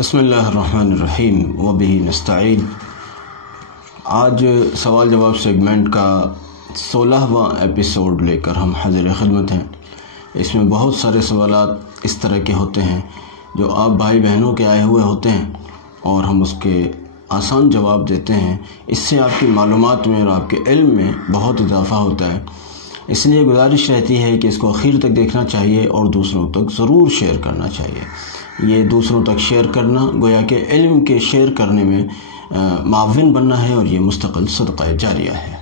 بسم اللہ الرحمن الرحیم وبہ نستعین۔ آج سوال جواب سیگمنٹ کا 16واں ایپیسوڈ لے کر ہم حاضر خدمت ہیں۔ اس میں بہت سارے سوالات اس طرح کے ہوتے ہیں جو آپ بھائی بہنوں کے آئے ہوئے ہوتے ہیں اور ہم اس کے آسان جواب دیتے ہیں۔ اس سے آپ کی معلومات میں اور آپ کے علم میں بہت اضافہ ہوتا ہے، اس لیے گزارش رہتی ہے کہ اس کو آخر تک دیکھنا چاہیے اور دوسروں تک ضرور شیئر کرنا چاہیے۔ یہ دوسروں تک شیئر کرنا گویا کہ علم کے شیئر کرنے میں معاون بننا ہے اور یہ مستقل صدقہ جاریہ ہے۔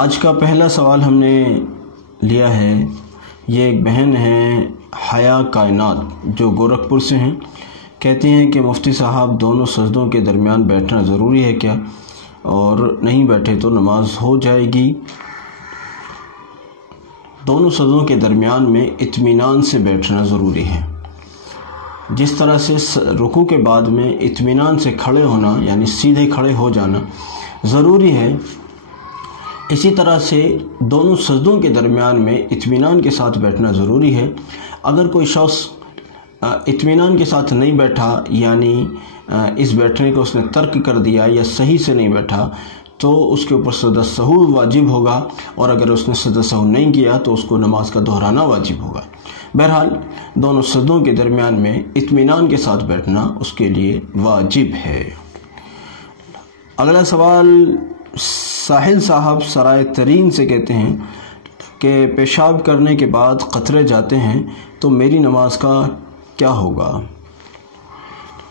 آج کا پہلا سوال ہم نے لیا ہے، یہ ایک بہن ہیں حیا کائنات جو گورکھپور سے ہیں۔ کہتے ہیں کہ مفتی صاحب دونوں سجدوں کے درمیان بیٹھنا ضروری ہے کیا، اور نہیں بیٹھے تو نماز ہو جائے گی؟ دونوں سجدوں کے درمیان میں اطمینان سے بیٹھنا ضروری ہے۔ جس طرح سے رکوع کے بعد میں اطمینان سے کھڑے ہونا یعنی سیدھے کھڑے ہو جانا ضروری ہے، اسی طرح سے دونوں سجدوں کے درمیان میں اطمینان کے ساتھ بیٹھنا ضروری ہے۔ اگر کوئی شخص اطمینان کے ساتھ نہیں بیٹھا یعنی اس بیٹھنے کو اس نے ترک کر دیا یا صحیح سے نہیں بیٹھا تو اس کے اوپر سجدہ سہو واجب ہوگا، اور اگر اس نے سجدہ سہو نہیں کیا تو اس کو نماز کا دہرانا واجب ہوگا۔ بہرحال دونوں سجدوں کے درمیان میں اطمینان کے ساتھ بیٹھنا اس کے لیے واجب ہے۔ اگلا سوال ساحل صاحب سرائے ترین سے کہتے ہیں کہ پیشاب کرنے کے بعد قطرے جاتے ہیں تو میری نماز کا کیا ہوگا؟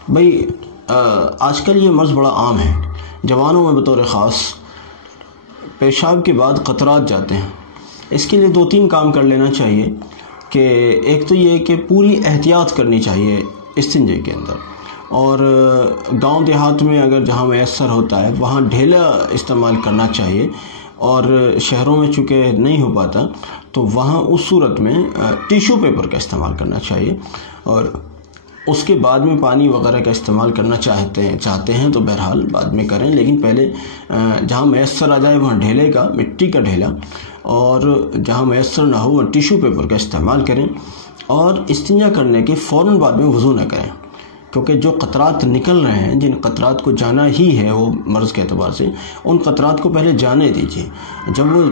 بھائی آج کل یہ مرض بڑا عام ہے، جوانوں میں بطور خاص پیشاب کے بعد قطرات جاتے ہیں۔ اس کے لیے 2-3 کام کر لینا چاہیے کہ ایک تو یہ کہ پوری احتیاط کرنی چاہیے استنجے کے اندر، اور گاؤں دیہات میں اگر جہاں میسر ہوتا ہے وہاں ڈھیلا استعمال کرنا چاہیے، اور شہروں میں چونکہ نہیں ہو پاتا تو وہاں اس صورت میں ٹیشو پیپر کا استعمال کرنا چاہیے، اور اس کے بعد میں پانی وغیرہ کا استعمال کرنا چاہتے ہیں تو بہرحال بعد میں کریں، لیکن پہلے جہاں میسر آ جائے وہاں ڈھیلے کا، مٹی کا ڈھیلا، اور جہاں میسر نہ ہو وہ ٹیشو پیپر کا استعمال کریں، اور استنجا کرنے کے فوراً بعد میں وضو نہ کریں، کیونکہ جو قطرات نکل رہے ہیں جن قطرات کو جانا ہی ہے وہ مرض کے اعتبار سے، ان قطرات کو پہلے جانے دیجیے۔ جب وہ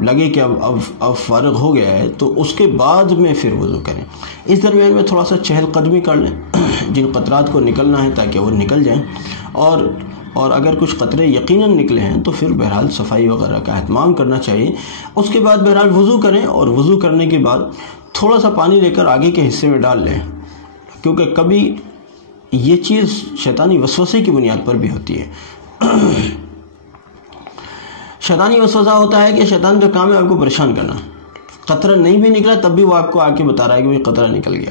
لگے کہ اب فارغ ہو گیا ہے تو اس کے بعد میں پھر وضو کریں۔ اس درمیان میں تھوڑا سا چہل قدمی کر لیں جن قطرات کو نکلنا ہے تاکہ وہ نکل جائیں، اور اگر کچھ قطرے یقیناً نکلے ہیں تو پھر بہرحال صفائی وغیرہ کا اہتمام کرنا چاہیے۔ اس کے بعد بہرحال وضو کریں، اور وضو کرنے کے بعد تھوڑا سا پانی لے کر آگے کے حصے میں ڈال لیں، کیونکہ کبھی یہ چیز شیطانی وسوسے کی بنیاد پر بھی ہوتی ہے۔ شیطانی وسوسہ ہوتا ہے کہ شیطان کا کام ہے آپ کو پریشان کرنا، قطرہ نہیں بھی نکلا تب بھی وہ آپ کو آ کے بتا رہا ہے کہ وہ قطرہ نکل گیا،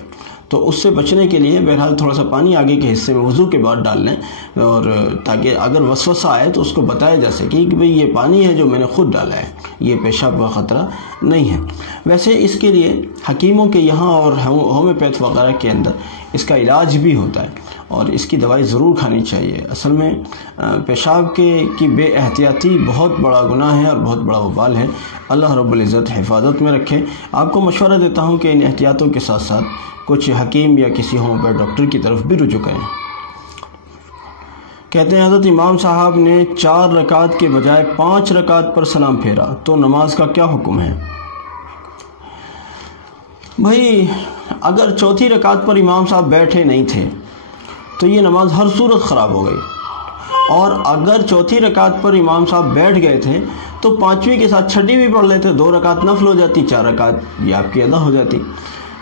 تو اس سے بچنے کے لیے بہرحال تھوڑا سا پانی آگے کے حصے میں وضو کے بعد ڈال لیں، اور تاکہ اگر وسوسہ آئے تو اس کو بتایا جا سکے کہ بھئی یہ پانی ہے جو میں نے خود ڈالا ہے، یہ پیشاب کا خطرہ نہیں ہے۔ ویسے اس کے لیے حکیموں کے یہاں اور ہومیوپیتھ وغیرہ کے اندر اس کا علاج بھی ہوتا ہے، اور اس کی دوائی ضرور کھانی چاہیے۔ اصل میں پیشاب کی بے احتیاطی بہت بڑا گناہ ہے اور بہت بڑا وبال ہے۔ اللہ رب العزت حفاظت میں رکھے۔ آپ کو مشورہ دیتا ہوں کہ ان احتیاطوں کے ساتھ ساتھ کچھ حکیم یا کسی ہومیوپیتھ ڈاکٹر کی طرف بھی رجوع کریں۔ کہتے ہیں حضرت امام صاحب نے 4 رکعت کے بجائے 5 رکعت پر سلام پھیرا تو نماز کا کیا حکم ہے؟ بھائی اگر چوتھی رکعت پر امام صاحب بیٹھے نہیں تھے تو یہ نماز ہر صورت خراب ہو گئی، اور اگر چوتھی رکعت پر امام صاحب بیٹھ گئے تھے تو 5ویں کے ساتھ 6ٹھی بھی پڑھ لیتے، 2 رکعت نفل ہو جاتی، 4 رکعت یہ آپ کی ادا ہو جاتی۔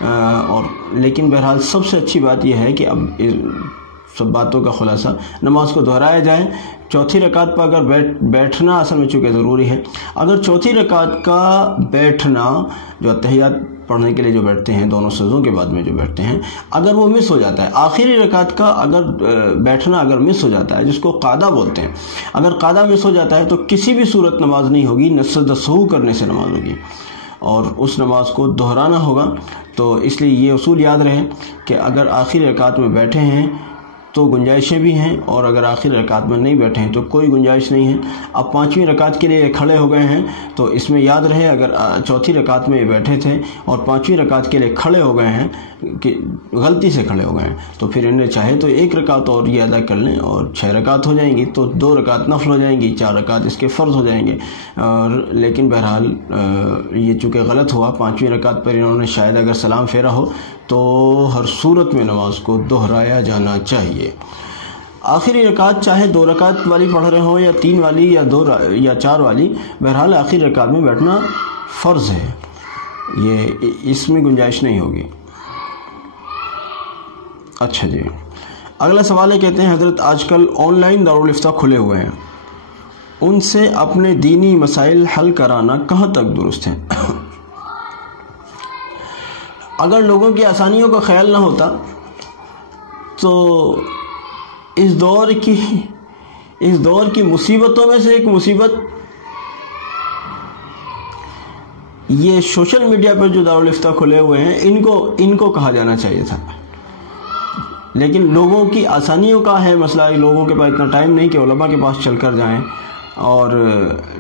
اور لیکن بہرحال سب سے اچھی بات یہ ہے کہ اب سب باتوں کا خلاصہ نماز کو دہرایا جائے۔ چوتھی رکعت پر اگر بیٹھنا اصل میں چونکہ ضروری ہے، اگر چوتھی رکعت کا بیٹھنا جو اتحیات پڑھنے کے لیے جو بیٹھتے ہیں دونوں سجدوں کے بعد میں جو بیٹھتے ہیں، اگر وہ مس ہو جاتا ہے، آخری رکعت کا اگر بیٹھنا اگر مس ہو جاتا ہے جس کو قاعدہ بولتے ہیں، اگر قاعدہ مس ہو جاتا ہے تو کسی بھی صورت نماز نہیں ہوگی، سجدہ سہو کرنے سے نماز ہوگی، اور اس نماز کو دہرانا ہوگا۔ تو اس لیے یہ اصول یاد رہے کہ اگر آخری رکعت میں بیٹھے ہیں تو گنجائشیں بھی ہیں، اور اگر آخری رکعت میں نہیں بیٹھے ہیں تو کوئی گنجائش نہیں ہے۔ اب 5ویں رکعت کے لیے کھڑے ہو گئے ہیں تو اس میں یاد رہے اگر چوتھی رکعت میں بیٹھے تھے اور 5ویں رکعت کے لیے کھڑے ہو گئے ہیں کہ غلطی سے کھڑے ہو گئے ہیں تو پھر انہیں چاہے تو 1 رکعت اور یہ ادا کر لیں اور 6 رکعت ہو جائیں گی، تو 2 رکعت نفل ہو جائیں گی، 4 رکعت اس کے فرض ہو جائیں گے۔ لیکن بہرحال یہ چونکہ غلط ہوا، 5ویں رکعت پر انہوں نے شاید اگر سلام پھیرا ہو تو ہر صورت میں نماز کو دہرایا جانا چاہیے۔ آخری رکعت چاہے 2 رکعت والی پڑھ رہے ہوں یا 3 والی یا 2 یا 4 والی، بہرحال آخری رکعت میں بیٹھنا فرض ہے، یہ اس میں گنجائش نہیں ہوگی۔ اچھا جی، اگلا سوال ہے، کہتے ہیں حضرت آج کل آن لائن دارالافتاء کھلے ہوئے ہیں، ان سے اپنے دینی مسائل حل کرانا کہاں تک درست ہے؟ اگر لوگوں کی آسانیوں کا خیال نہ ہوتا تو اس دور کی مصیبتوں میں سے ایک مصیبت یہ سوشل میڈیا پر جو دارالافتاء کھلے ہوئے ہیں ان کو کہا جانا چاہیے تھا، لیکن لوگوں کی آسانیوں کا ہے مسئلہ، لوگوں کے پاس اتنا ٹائم نہیں کہ علماء کے پاس چل کر جائیں، اور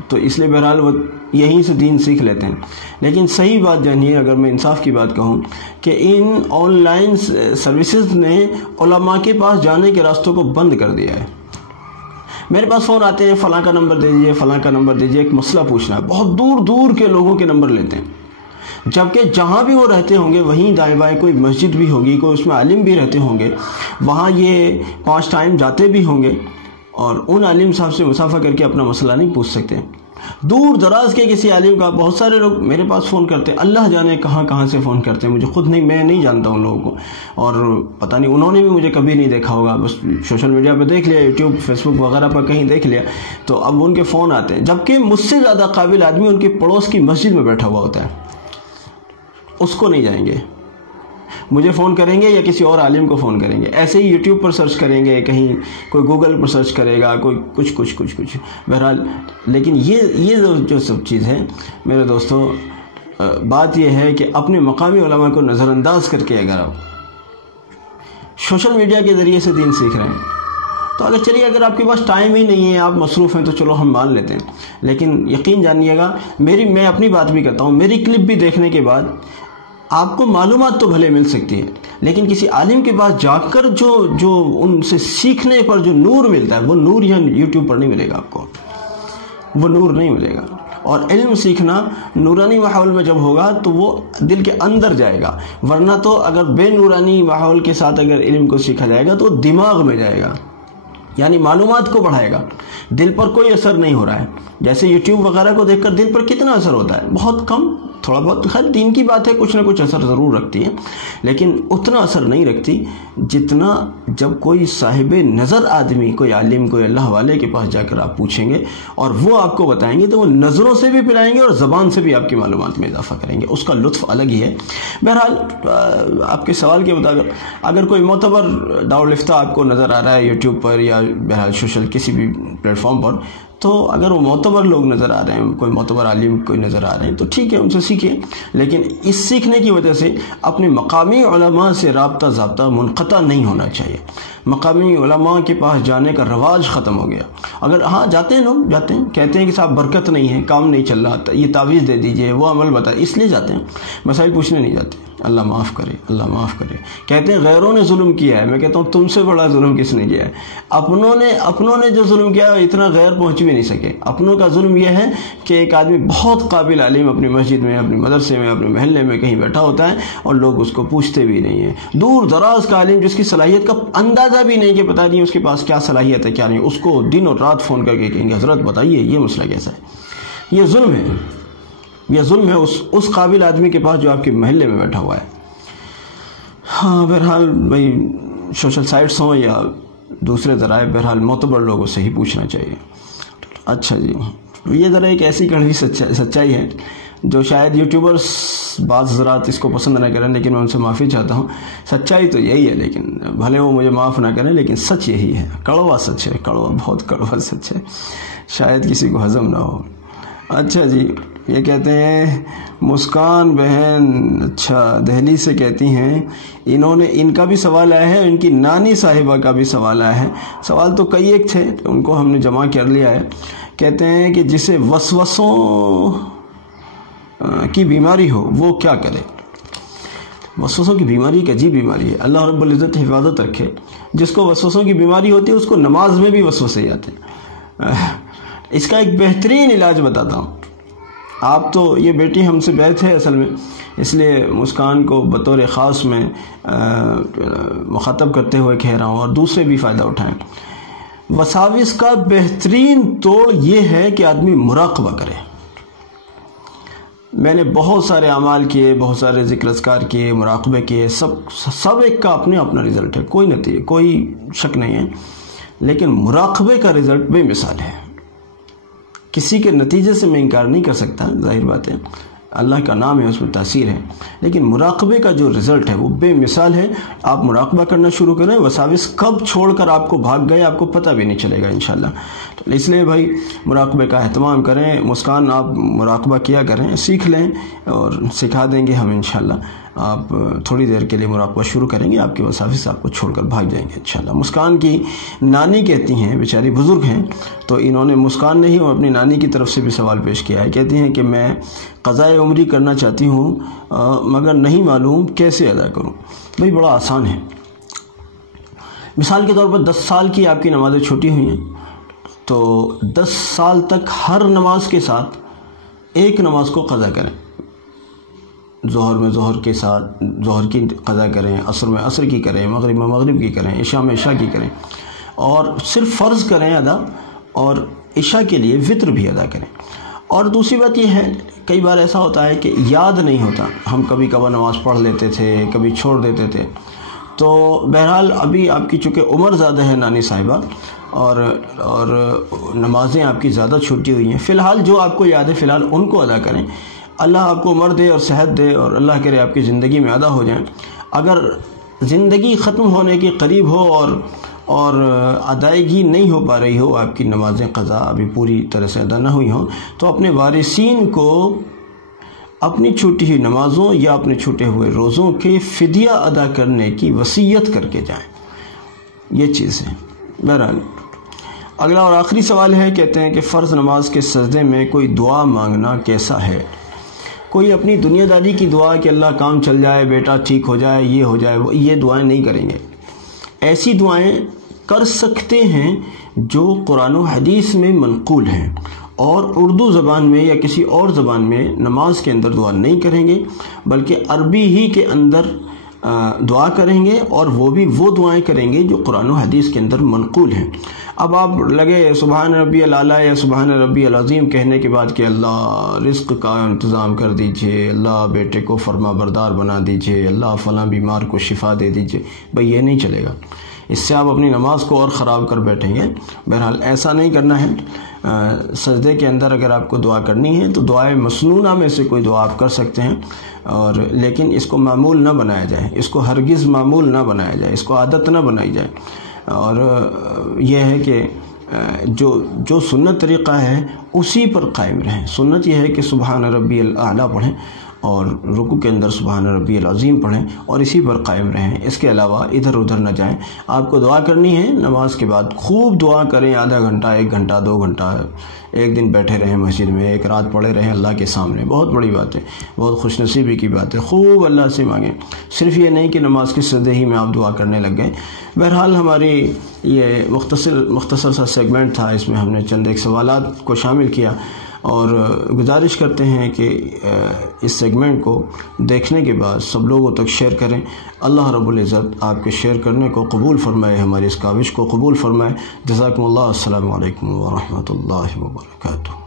تو اس لیے بہرحال وہ یہیں سے دین سیکھ لیتے ہیں۔ لیکن صحیح بات جانیے، اگر میں انصاف کی بات کہوں کہ ان آن لائن سروسز نے علماء کے پاس جانے کے راستوں کو بند کر دیا ہے۔ میرے پاس فون آتے ہیں، فلاں کا نمبر دیجئے، فلاں کا نمبر دیجئے، ایک مسئلہ پوچھنا ہے، بہت دور دور کے لوگوں کے نمبر لیتے ہیں، جبکہ جہاں بھی وہ رہتے ہوں گے وہیں دائیں بائیں کوئی مسجد بھی ہوگی، کوئی اس میں عالم بھی رہتے ہوں گے، وہاں یہ 5 ٹائم جاتے بھی ہوں گے، اور ان عالم صاحب سے مصافحہ کر کے اپنا مسئلہ نہیں پوچھ سکتے۔ دور دراز کے کسی عالم کا، بہت سارے لوگ میرے پاس فون کرتے ہیں، اللہ جانے کہاں سے فون کرتے ہیں، مجھے خود نہیں، میں نہیں جانتا ان لوگوں کو، اور پتہ نہیں انہوں نے بھی مجھے کبھی نہیں دیکھا ہوگا، بس سوشل میڈیا پہ دیکھ لیا، یوٹیوب فیس بک وغیرہ پر کہیں دیکھ لیا، تو اب ان کے فون آتے ہیں، جبکہ مجھ سے زیادہ قابل آدمی ان کے پڑوس کی مسجد میں بیٹھا ہوا ہوتا ہے، اس کو نہیں جائیں گے، مجھے فون کریں گے یا کسی اور عالم کو فون کریں گے، ایسے ہی یوٹیوب پر سرچ کریں گے، کہیں کوئی گوگل پر سرچ کرے گا، کوئی کچھ بہرحال۔ لیکن یہ جو سب چیز ہے میرے دوستو، بات یہ ہے کہ اپنے مقامی علماء کو نظر انداز کر کے اگر آپ سوشل میڈیا کے ذریعے سے دین سیکھ رہے ہیں تو اگر آپ کے پاس ٹائم ہی نہیں ہے، آپ مصروف ہیں، تو چلو ہم مان لیتے ہیں، لیکن یقین جانیے گا، میں اپنی بات بھی کرتا ہوں، میری کلپ بھی دیکھنے کے بعد آپ کو معلومات تو بھلے مل سکتی ہے، لیکن کسی عالم کے پاس جا کر جو ان سے سیکھنے پر جو نور ملتا ہے، وہ نور یوٹیوب پر نہیں ملے گا، آپ کو وہ نور نہیں ملے گا۔ اور علم سیکھنا نورانی ماحول میں جب ہوگا تو وہ دل کے اندر جائے گا، ورنہ تو اگر بے نورانی ماحول کے ساتھ اگر علم کو سیکھا جائے گا تو وہ دماغ میں جائے گا، یعنی معلومات کو بڑھائے گا، دل پر کوئی اثر نہیں ہو رہا ہے۔ جیسے یوٹیوب وغیرہ کو دیکھ کر دل پر کتنا اثر ہوتا ہے؟ بہت کم، تھوڑا بہت، خیر دین کی بات ہے، کچھ نہ کچھ اثر ضرور رکھتی ہے، لیکن اتنا اثر نہیں رکھتی جتنا جب کوئی صاحب نظر آدمی، کوئی عالم، کوئی اللہ والے کے پاس جا کر آپ پوچھیں گے اور وہ آپ کو بتائیں گے، تو وہ نظروں سے بھی پلائیں گے اور زبان سے بھی آپ کی معلومات میں اضافہ کریں گے، اس کا لطف الگ ہی ہے۔ بہرحال آپ کے سوال کے مطابق اگر کوئی معتبر دارالافتاء آپ کو نظر آ رہا ہے یوٹیوب پر یا بہرحال سوشل کسی بھی پلیٹ فارم پر، تو اگر وہ معتبر لوگ نظر آ رہے ہیں، کوئی معتبر عالم کوئی نظر آ رہے ہیں، تو ٹھیک ہے، ان سے سیکھیں، لیکن اس سیکھنے کی وجہ سے اپنے مقامی علماء سے رابطہ منقطع نہیں ہونا چاہیے۔ مقامی علماء کے پاس جانے کا رواج ختم ہو گیا۔ اگر جاتے ہیں، لوگ جاتے ہیں، کہتے ہیں کہ صاحب برکت نہیں ہے، کام نہیں چل رہا، یہ تعویذ دے دیجئے، وہ عمل بتائے، اس لیے جاتے ہیں، مسائل پوچھنے نہیں جاتے۔ اللہ معاف کرے، اللہ معاف کرے۔ کہتے ہیں غیروں نے ظلم کیا ہے، میں کہتا ہوں تم سے بڑا ظلم کس نے کیا ہے؟ اپنوں نے جو ظلم کیا ہے اتنا غیر پہنچ بھی نہیں سکے۔ اپنوں کا ظلم یہ ہے کہ ایک آدمی بہت قابل عالم اپنی مسجد میں، اپنے مدرسے میں، اپنے محلے میں کہیں بیٹھا ہوتا ہے اور لوگ اس کو پوچھتے بھی نہیں ہیں۔ دور دراز کا عالم جس کی صلاحیت کا اندازہ بھی نہیں کہ پتہ نہیں اس کے پاس کیا صلاحیت ہے کیا نہیں، اس کو دن اور رات فون کر کے کہیں گے حضرت بتائیے یہ مسئلہ کیسا ہے۔ یہ ظلم ہے، یہ ظلم ہے اس قابل آدمی کے پاس جو آپ کے محلے میں بیٹھا ہوا ہے۔ ہاں بہرحال بھائی سوشل سائٹس ہوں یا دوسرے ذرائع، بہرحال معتبر لوگوں سے ہی پوچھنا چاہیے۔ اچھا جی، یہ ذرا ایک ایسی کڑوی سچائی ہے جو شاید یوٹیوبرز بعض حضرات اس کو پسند نہ کریں، لیکن میں ان سے معافی چاہتا ہوں۔ سچائی تو یہی ہے، لیکن بھلے وہ مجھے معاف نہ کریں، لیکن سچ یہی ہے، کڑوا سچ ہے، کڑوا، بہت کڑوا سچ ہے، شاید کسی کو ہضم نہ ہو۔ اچھا جی، یہ کہتے ہیں مسکان بہن اچھا دہلی سے کہتی ہیں ان کا بھی سوال آیا ہے، ان کی نانی صاحبہ کا بھی سوال آیا ہے۔ سوال تو کئی ایک تھے، ان کو ہم نے جمع کر لیا ہے۔ کہتے ہیں کہ جسے وسوسوں کی بیماری ہو وہ کیا کرے؟ وسوسوں کی بیماری ایک عجیب بیماری ہے، اللہ رب العزت حفاظت رکھے۔ جس کو وسوسوں کی بیماری ہوتی ہے اس کو نماز میں بھی وسوسے ہی آتے ہیں۔ اس کا ایک بہترین علاج بتاتا ہوں۔ آپ تو یہ بیٹی ہم سے بیعت ہے اصل میں، اس لیے مسکان کو بطور خاص میں مخاطب کرتے ہوئے کہہ رہا ہوں، اور دوسرے بھی فائدہ اٹھائیں۔ وساوس کا بہترین توڑ یہ ہے کہ آدمی مراقبہ کرے۔ میں نے بہت سارے اعمال کیے، بہت سارے ذکر اذکار کیے، مراقبے کیے، سب ایک کا اپنا رزلٹ ہے، کوئی نتیجہ، کوئی شک نہیں ہے، لیکن مراقبے کا رزلٹ بے مثال ہے۔ کسی کے نتیجے سے میں انکار نہیں کر سکتا، ظاہر بات ہے، اللہ کا نام ہے، اس میں تاثیر ہے، لیکن مراقبے کا جو رزلٹ ہے وہ بے مثال ہے۔ آپ مراقبہ کرنا شروع کریں، وساوس کب چھوڑ کر آپ کو بھاگ گئے آپ کو پتہ بھی نہیں چلے گا انشاءاللہ۔ تو اس لیے بھائی مراقبے کا اہتمام کریں۔ مسکان آپ مراقبہ کیا کریں، سیکھ لیں اور سکھا دیں گے ہم انشاءاللہ۔ آپ تھوڑی دیر کے لیے مراقبہ شروع کریں گے، آپ کے وساوس آپ کو چھوڑ کر بھاگ جائیں گے انشاءاللہ۔ مسکان کی نانی کہتی ہیں، بیچاری بزرگ ہیں، تو انہوں نے مسکان نہیں اور اپنی نانی کی طرف سے بھی سوال پیش کیا ہے۔ کہتی ہیں کہ میں قضائے عمری کرنا چاہتی ہوں مگر نہیں معلوم کیسے ادا کروں۔ بھائی بڑا آسان ہے۔ مثال کے طور پر 10 سال کی آپ کی نمازیں چھوٹی ہوئی ہیں، تو 10 سال تک ہر نماز کے ساتھ ایک نماز کو قضا کریں۔ ظہر میں ظہر کے ساتھ ظہر کی قضا کریں، عصر میں عصر کی کریں، مغرب میں مغرب کی کریں، عشاء میں عشاء کی کریں، اور صرف فرض کریں ادا، اور عشاء کے لیے وطر بھی ادا کریں۔ اور دوسری بات یہ ہے، کئی بار ایسا ہوتا ہے کہ یاد نہیں ہوتا، ہم کبھی کبھار نماز پڑھ لیتے تھے، کبھی چھوڑ دیتے تھے، تو بہرحال ابھی آپ کی چونکہ عمر زیادہ ہے نانی صاحبہ، اور نمازیں آپ کی زیادہ چھوٹی ہوئی ہیں، فی الحال جو آپ کو یاد ہے فی الحال ان کو ادا کریں۔ اللہ آپ کو عمر دے اور صحت دے، اور اللہ کرے آپ کی زندگی میں ادا ہو جائیں۔ اگر زندگی ختم ہونے کے قریب ہو اور ادائیگی نہیں ہو پا رہی ہو، آپ کی نمازیں قضا ابھی پوری طرح سے ادا نہ ہوئی ہوں، تو اپنے وارثین کو اپنی چھوٹی ہوئی نمازوں یا اپنے چھوٹے ہوئے روزوں کے فدیہ ادا کرنے کی وصیت کر کے جائیں۔ یہ چیز ہے۔ بہرحال اگلا اور آخری سوال ہے، کہتے ہیں کہ فرض نماز کے سجدے میں کوئی دعا مانگنا کیسا ہے؟ کوئی اپنی دنیا داری کی دعا کہ اللہ کام چل جائے، بیٹا ٹھیک ہو جائے، یہ ہو جائے، یہ دعائیں نہیں کریں گے۔ ایسی دعائیں کر سکتے ہیں جو قرآن و حدیث میں منقول ہیں، اور اردو زبان میں یا کسی اور زبان میں نماز کے اندر دعا نہیں کریں گے، بلکہ عربی ہی کے اندر دعا کریں گے، اور وہ بھی وہ دعائیں کریں گے جو قرآن و حدیث کے اندر منقول ہیں۔ اب آپ لگے سبحان ربی الاعلیٰ یا سبحان ربی العظیم کہنے کے بعد کہ اللہ رزق کا انتظام کر دیجئے، اللہ بیٹے کو فرما بردار بنا دیجئے، اللہ فلاں بیمار کو شفا دے دیجئے، بھئی یہ نہیں چلے گا، اس سے آپ اپنی نماز کو اور خراب کر بیٹھیں گے۔ بہرحال ایسا نہیں کرنا ہے۔ سجدے کے اندر اگر آپ کو دعا کرنی ہے تو دعائے مسنونہ میں سے کوئی دعا آپ کر سکتے ہیں، اور لیکن اس کو معمول نہ بنایا جائے، اس کو ہرگز معمول نہ بنایا جائے، اس کو عادت نہ بنائی جائے۔ اور یہ ہے کہ جو سنت طریقہ ہے اسی پر قائم رہیں۔ سنت یہ ہے کہ سبحان ربی الاعلیٰ پڑھیں، اور رکوع کے اندر سبحان ربی العظیم پڑھیں، اور اسی پر قائم رہیں، اس کے علاوہ ادھر ادھر نہ جائیں۔ آپ کو دعا کرنی ہے نماز کے بعد، خوب دعا کریں، آدھا گھنٹہ، 1 گھنٹہ، 2 گھنٹہ، ایک دن بیٹھے رہیں مسجد میں، ایک رات پڑے رہیں اللہ کے سامنے، بہت بڑی بات ہے، بہت خوش نصیبی کی بات ہے۔ خوب اللہ سے مانگیں، صرف یہ نہیں کہ نماز کے سجدے ہی میں آپ دعا کرنے لگ گئے۔ بہرحال ہماری یہ مختصر سا سیگمنٹ تھا، اس میں ہم نے چند ایک سوالات کو شامل کیا، اور گزارش کرتے ہیں کہ اس سیگمنٹ کو دیکھنے کے بعد سب لوگوں تک شیئر کریں۔ اللہ رب العزت آپ کے شیئر کرنے کو قبول فرمائے، ہماری اس کاوش کو قبول فرمائے۔ جزاکم اللہ۔ السلام علیکم ورحمۃ اللہ وبرکاتہ۔